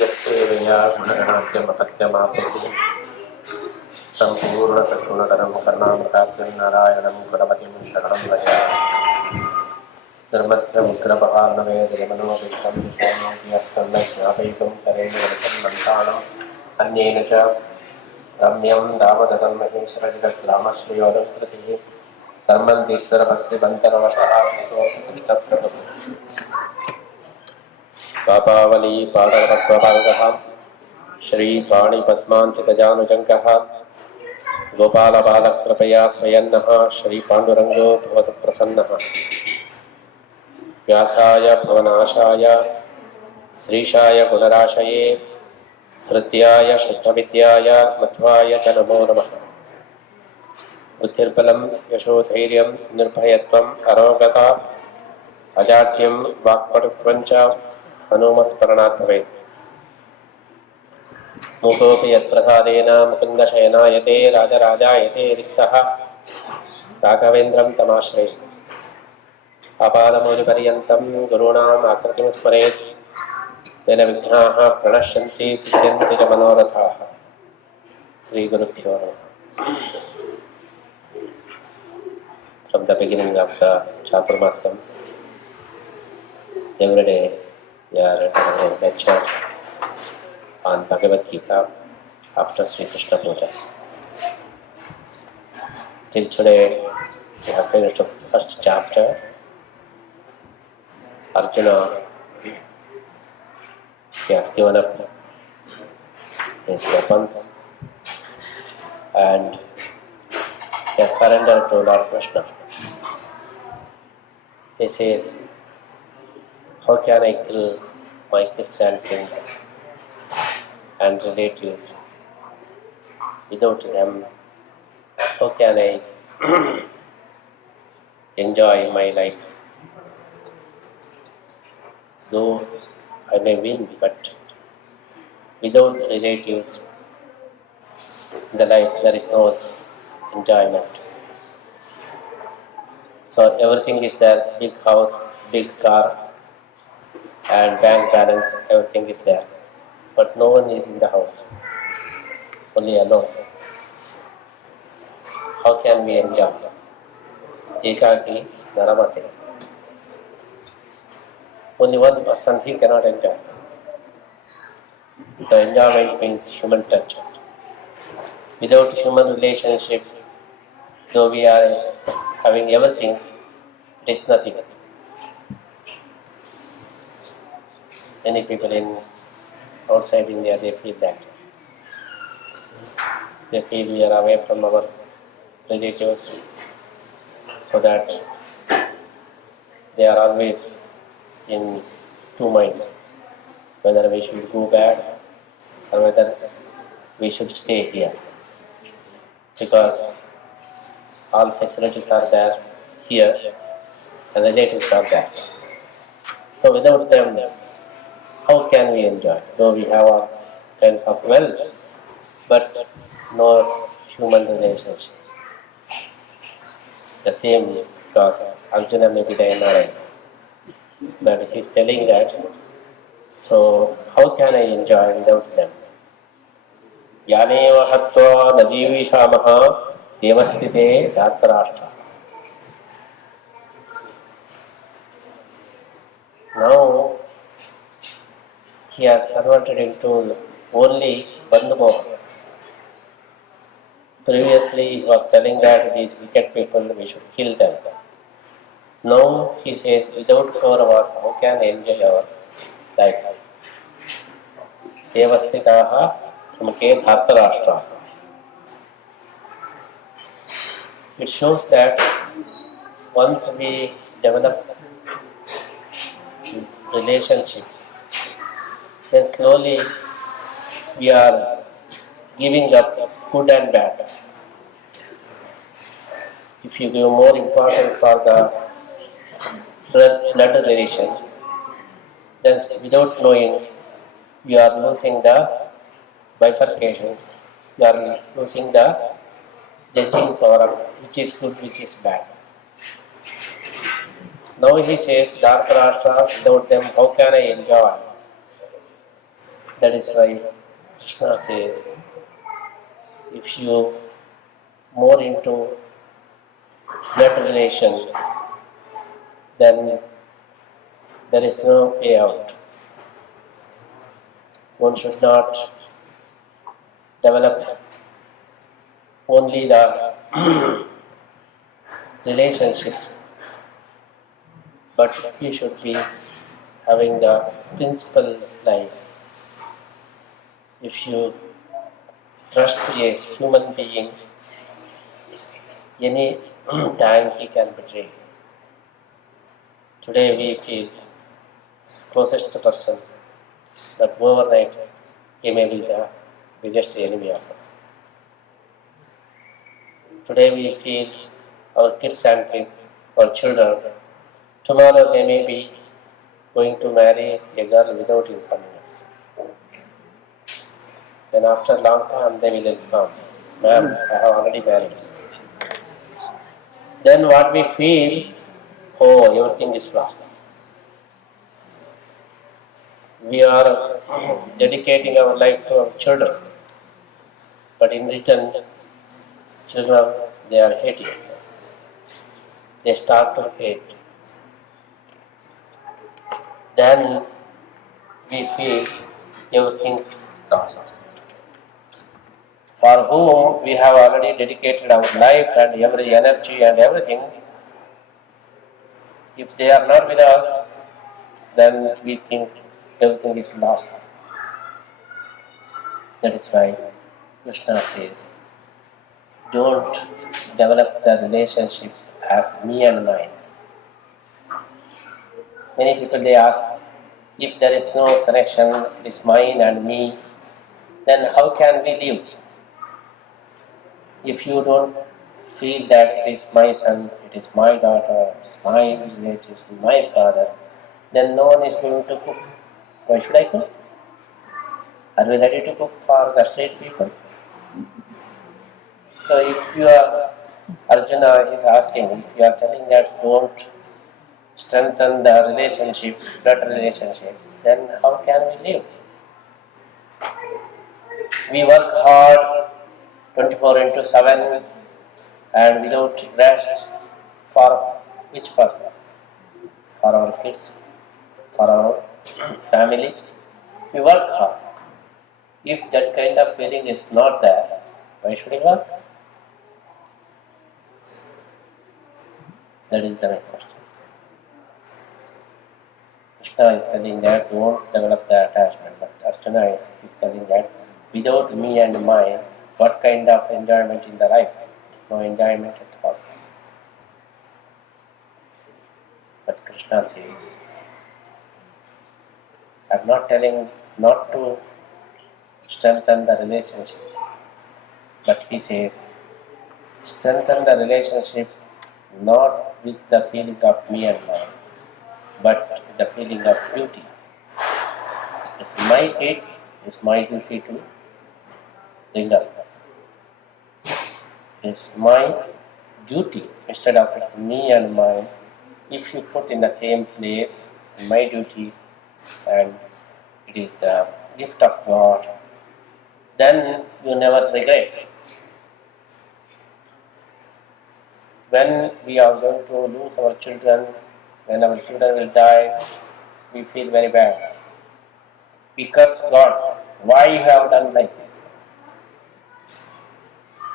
यत्सेवया गुणगणाद्यमपत्यमाप्यते सम्पूर्णसद्गुणकरं कर्णामृतार्थ्यं नारायणं गुणपतिं शरणं भजामि। निर्मध्यमुग्रपहार्णवेदयमनोविष्टं विषाणोऽपि सम्यक् ज्ञापयितुं करेणसन्मन्तानम् अन्येन च रम्यं दामोदरं महेश्वरजगद्रामश्रीयोगकृतिः धर्मन्तीश्वरभक्तिबन्धनवशः कृष्णप्रभुः पापावली पादपद्मपादः श्रीपाणिपद्माञ्चितजानुजङ्कः गोपालबालकृपया स्वयन्नः श्रीपाण्डुरङ्गो भवतु प्रसन्नः। व्यासाय भवनाशाय श्रीशाय गुणराशये हृद्याय शुद्धविद्याय मध्वाय च नमो नमः। बुद्धिर्बलं यशोधैर्यं निर्भयत्वम् अरोगता अजाड्यं वाक्पटुत्वं च हनुमत्स्मरणात् भवेत्। मूकोऽपि यत्प्रसादेन मुकुन्दशयनायते राजराजायते रिक्तः राघवेन्द्रं तमाश्रये। आपादमौलिपर्यन्तं गुरूणाम् आकृतिं स्मरेत् तेन विघ्नाः प्रणश्यन्ति सिद्ध्यन्ति च मनोरथाः। श्रीगुरुभ्यो नमः। From the beginning of the Chaturmasya, every day we are having a lecture on Bhagavath Geetha after Sri Krishna Puja. Till today, we have finished the first chapter. Arjuna, he has given up his weapons and he has surrendered to Lord Krishna. He says, how can I kill my kids and kings and relatives? Without them, how can I enjoy my life? Though I may win, but without relatives in the life there is no enjoyment. So everything is there, big house, big car and bank balance, everything is there. But no one is in the house, only alone. How can we enjoy? Ekaki naramate. Only one person, he cannot enjoy. The enjoyment means human touch. Without human relationship, though we are having everything, it is nothing. Many people in outside India, they feel that. They feel we are away from our relatives, so that they are always in two minds, whether we should go back or whether we should stay here. Because all facilities are there here and relatives are there. So without them, how can we enjoy? Though we have all kinds of wealth, but no human relationship. The same because Arjuna may be the NRI. But he is telling that, so how can I enjoy without them? Yaneva hatva nadivishamaha devastite dhartarashtra. Now he has converted into only Bandhumoha. Previously he was telling that these wicked people, we should kill them. Now he says, without Kauravas, how can I enjoy our life? Devastitaha Mukhe Dhartarashtra. It shows that once we develop this relationship, then slowly we are giving up good and bad. If you give more importance for the blood relations, then without knowing, you are losing the bifurcation, you are losing the judging power of which is good, which is bad. Now he says, Dhartarashtra, without them, how can I enjoy? That is why Krishna says, if you more into blood relation, then there is no way out. One should not develop only the relationship, but he should be having the principal life. If you trust a human being, any time he can betray. Today we feel closest person, but overnight he may be the biggest enemy of us. Today we feel our kids and our children. Tomorrow they may be going to marry a girl without informing us. Then after a long time they will inform, ma'am, I have already married. Then what we feel, oh, everything is lost. We are dedicating our life to our children, but in return, children, they are hating us. They start to hate. Then we feel everything is lost. For whom we have already dedicated our life and every energy and everything, if they are not with us, then we think everything is lost. That is why Krishna says, don't develop the relationship as me and mine. Many people they ask, if there is no connection, it is mine and me, then how can we live? If you don't feel that it is my son, it is my daughter, it is my relatives, my father, then no one is going to cook. Why should I cook? Are we ready to cook for the street people? So if you are, Arjuna is asking, if you are telling that don't strengthen the relationship, blood relationship, then how can we live? We work hard 24/7 and without rest for which purpose? For our kids, for our family. We work hard. If that kind of feeling is not there, why should we work? That is the main question. Krishna is telling that don't develop the attachment, but Arjuna is telling that without me and mine, what kind of enjoyment in the life? No enjoyment at all. But Krishna says, I am not telling not to strengthen the relationship, but he says, strengthen the relationship not with the feeling of me and mine, but with the feeling of duty. It is my kid, it is my duty to bring up. It is my duty, instead of it's me and mine. If you put in the same place, my duty, and it is the gift of God, then you never regret. When we are going to lose our children, when our children will die, we feel very bad. We curse God, why you have done like this?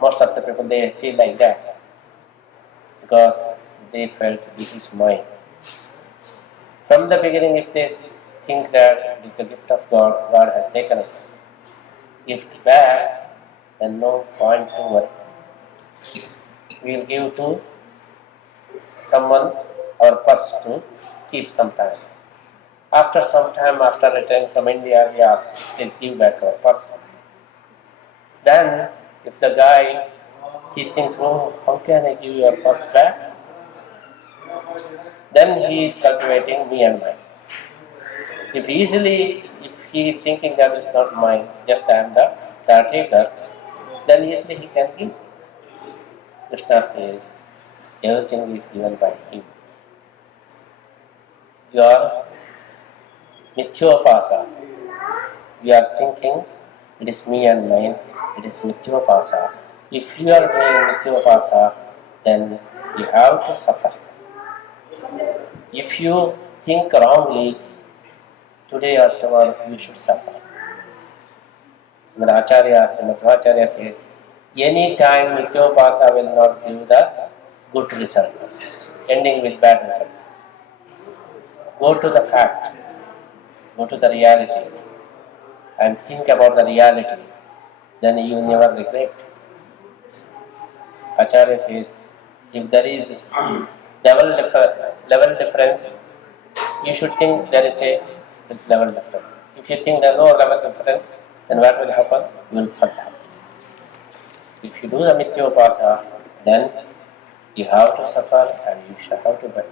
Most of the people, they feel like that because they felt this is mine. From the beginning, if they think that it is the gift of God, God has taken us. If bad, then no point to worry. We will give to someone our purse to keep some time. After some time, after returning from India, we ask, please give back our purse. Then, if the guy, he thinks, oh, how can I give your purse back? Then he is cultivating me and mine. If he is thinking that it's not mine, just I am the caretaker, then easily he can give. Krishna says, everything is given by him. You are Mithyopasa. we are thinking it is me and mine, it is Mityopasa. If you are doing Mityopasa, then you have to suffer. If you think wrongly, today or tomorrow you should suffer. When Madhvacharya says, any time Mityopasa will not give the good result, ending with bad result. Go to the fact, go to the reality, and think about the reality, then you never regret. Acharya says, if there is level difference, you should think there is a level difference. If you think there is no level difference, then what will happen? You will fall down. If you do the Mityopasa, then you have to suffer and you shall have to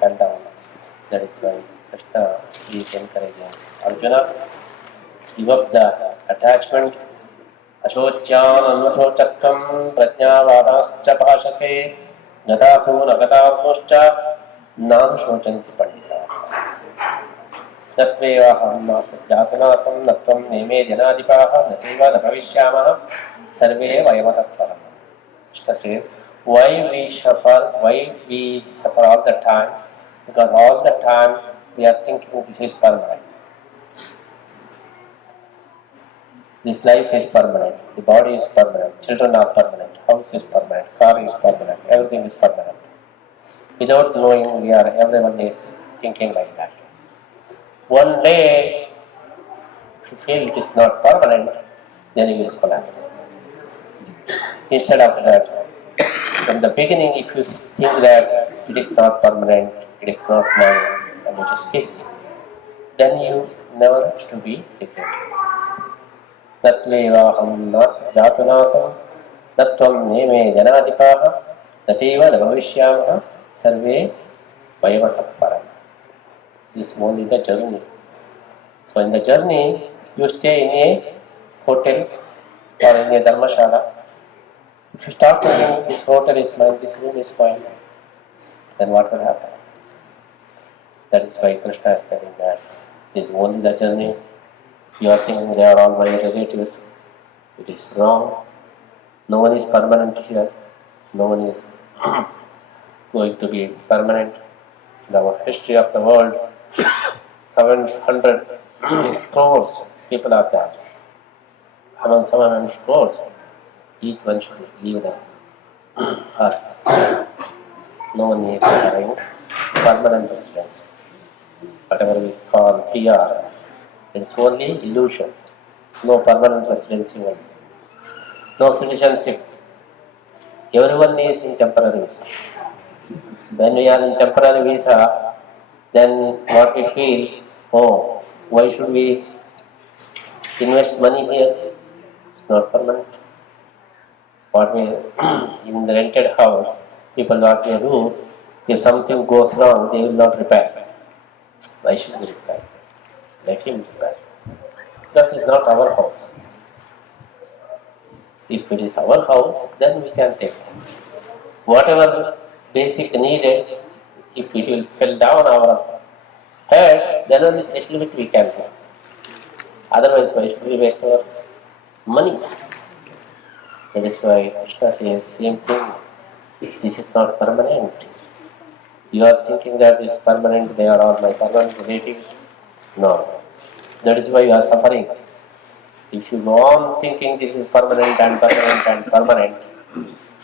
fall down. That is why Krishna is encouraging Arjuna, give up the attachment. Ashocyan anvashocastvam prajnavadascha bhashase gatasu nagatasoscha nanushocanti pandita. Tatvevaham jatanasam natvam neme janadipaha nachaiva na bhavishyamaha sarve vayamatattvaram. Krishna says, why we suffer all the time? Because all the time we are thinking this is permanent. This life is permanent, the body is permanent, children are permanent, house is permanent, car is permanent, everything is permanent. Without knowing, everyone is thinking like that. One day, if you feel it is not permanent, then you will collapse. Instead of that, from the beginning, if you think that it is not permanent, it is not mine, and it is his, then you never to be regretted. Tatvevaham jatanasam natvam neme janadipaha nachaiva na bhavishyamaha sarve vayamataparam. This is only the journey. So in the journey, you stay in a hotel or in a dharmashala. If you start thinking this hotel is mine, this room is mine, then what will happen? That is why Krishna is telling that this is only the journey. You are thinking they are all my relatives. It is wrong. No one is permanent here. No one is going to be permanent. The history of the world, 700 crores people are there. Among 700 crores, each one should leave the earth. No one is having permanent residence. Whatever we call PR, it's only illusion. No permanent residency, no citizenship. Everyone is in temporary visa. When we are in temporary visa, then what we feel, oh, why should we invest money here? It's not permanent. What we in the rented house, people what they do, if something goes wrong, they will not repair. Why should we repair? Let him repair. Because it's not our house. If it is our house, then we can take it. Whatever basic needed, if it will fall down our head, then only a little bit we can do. Otherwise, why should we waste our money? That is why Krishna says same thing. This is not permanent. You are thinking that this is permanent, they are all my permanent relatives. No. That is why you are suffering. If you go on thinking this is permanent and permanent and permanent,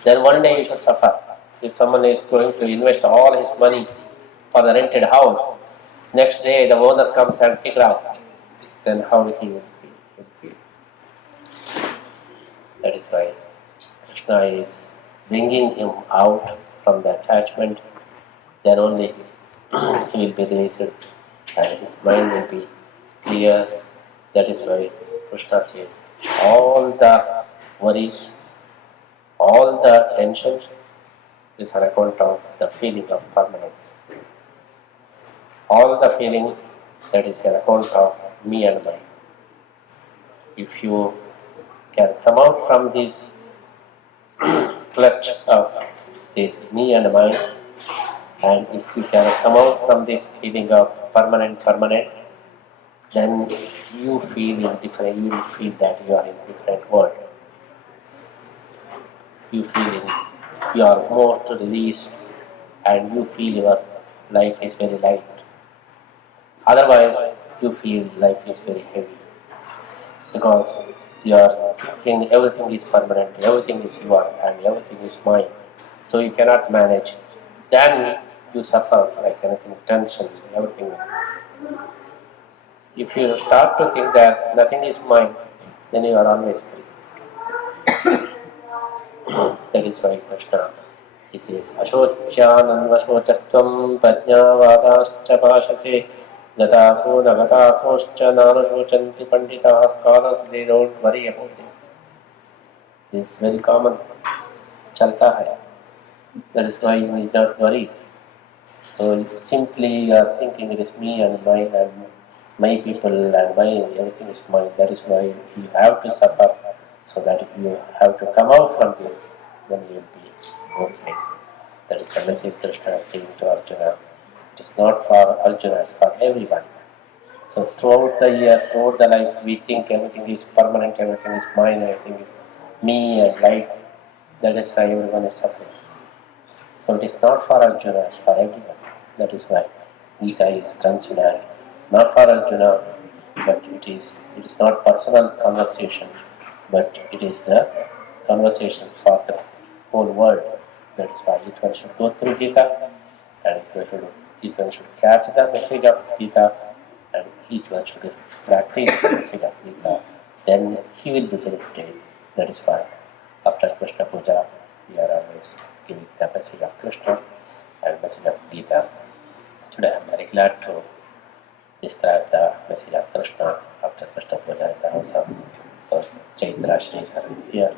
then one day you should suffer. If someone is going to invest all his money for the rented house, next day the owner comes and kicks out, then how he will feel? That is why Krishna is bringing him out from the attachment. Then only he will be released and his mind will be clear. That is why Krishna says all the worries, all the tensions is on account of the feeling of permanence. All the feeling that is on account of me and mine. If you can come out from this clutch of this me and mine, and if you can come out from this feeling of permanent, then you feel that you are in a different world. You are more released, and you feel your life is very light. Otherwise, you feel life is very heavy because you are thinking everything is permanent, everything is yours, and everything is mine. So you cannot manage. Then you suffer like anything, tensions, everything. If you start to think that nothing is mine, then you are always free. That is why Krishna, he says, Ashocyananvashocastvam prajnavadascha bhashase gataso jagatasoscha nanashochanti panditas scholars, they don't worry about it. This is very common. Chalta hai. That is why you need not worry. So simply you are thinking it is me and mine and my people and mine, everything is mine. That is why you have to suffer, so that you have to come out from this, then you will be okay. That is the message Krishna is giving to Arjuna. It is not for Arjuna, it is for everyone. So throughout the year, throughout the life, we think everything is permanent, everything is mine, everything is me and life. That is why everyone is suffering. So it is not for Arjuna, it is for everyone. That is why Gita is considered not for Arjuna, but it is not personal conversation, but it is the conversation for the whole world. That is why each one should go through Gita, and each one should catch the message of Gita, and each one should practice the message of Gita. Then he will be benefited. That is why after Krishna Puja, we are always giving the message of Krishna and message of Gita. Today I am very glad to describe the message of Krishna after Krishna Puja in the house of Chaitra Srigalu here.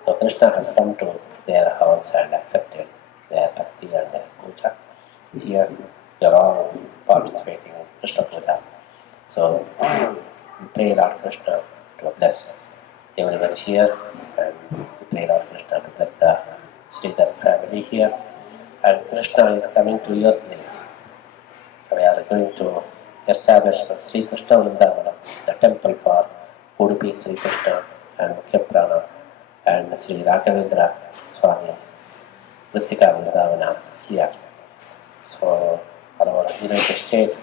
So Krishna has come to their house and accepted their bhakti and their puja. Here we are all participating in Krishna Puja. So we pray Lord Krishna to bless us. Everyone here, and we pray Lord Krishna to bless the Sridhar family here. And Krishna is coming to your place. We are going to establish Sri Krishna Vrindavana, the temple for Puthige Sri Krishna and Mukhya Prana and Sri Raghavendra Swami Vritika Vrindavana here. So our United States,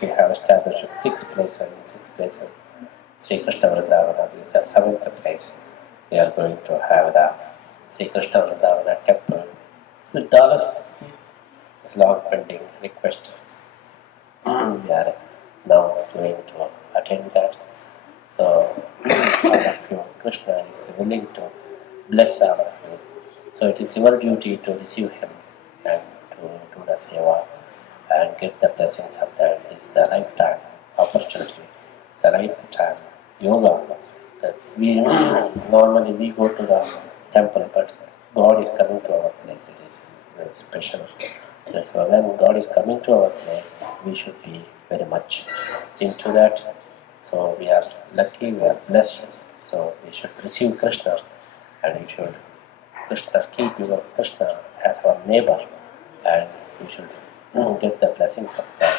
we have established 6 places. In 6 places, Sri Krishna Vrindavana is the 7th place. We are going to have the Sri Krishna Vrindavana temple with dollars. It's long pending request. We are now going to attend that. So all of you, Krishna is willing to bless all of you. So it is your duty to receive him and to do the seva and get the blessings of that. This is the lifetime opportunity. It's a lifetime yoga. We normally we go to the temple, but God is coming to our place. It is very special. So when God is coming to our place, we should be very much into that. So we are lucky, we are blessed. So we should receive Krishna, and we should keep Krishna as our neighbor, and we should get the blessings of that.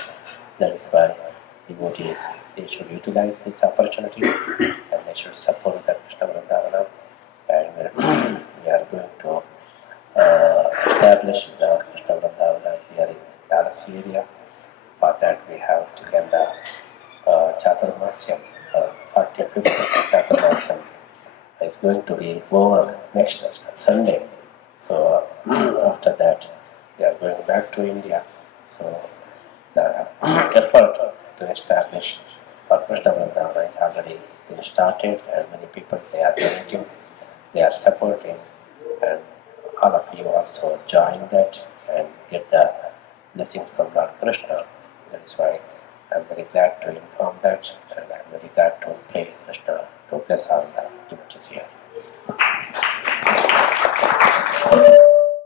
That is why devotees, they should utilize this opportunity and they should support the Krishna Vrindavana. And we are going to establish the Krishna Vrindavana here in Dallas area. For that we have taken the Chaturmasya, 45th Chaturmasya is going to be over next Sunday. So after that we are going back to India. So the effort to establish for Krishna Vrindavana is already been started, and many people they are donating, they are supporting, and all of you also join that and get the blessings from Lord Krishna. That is why I am very glad to inform that, and I am very glad to pray Krishna to bless all the devotees here.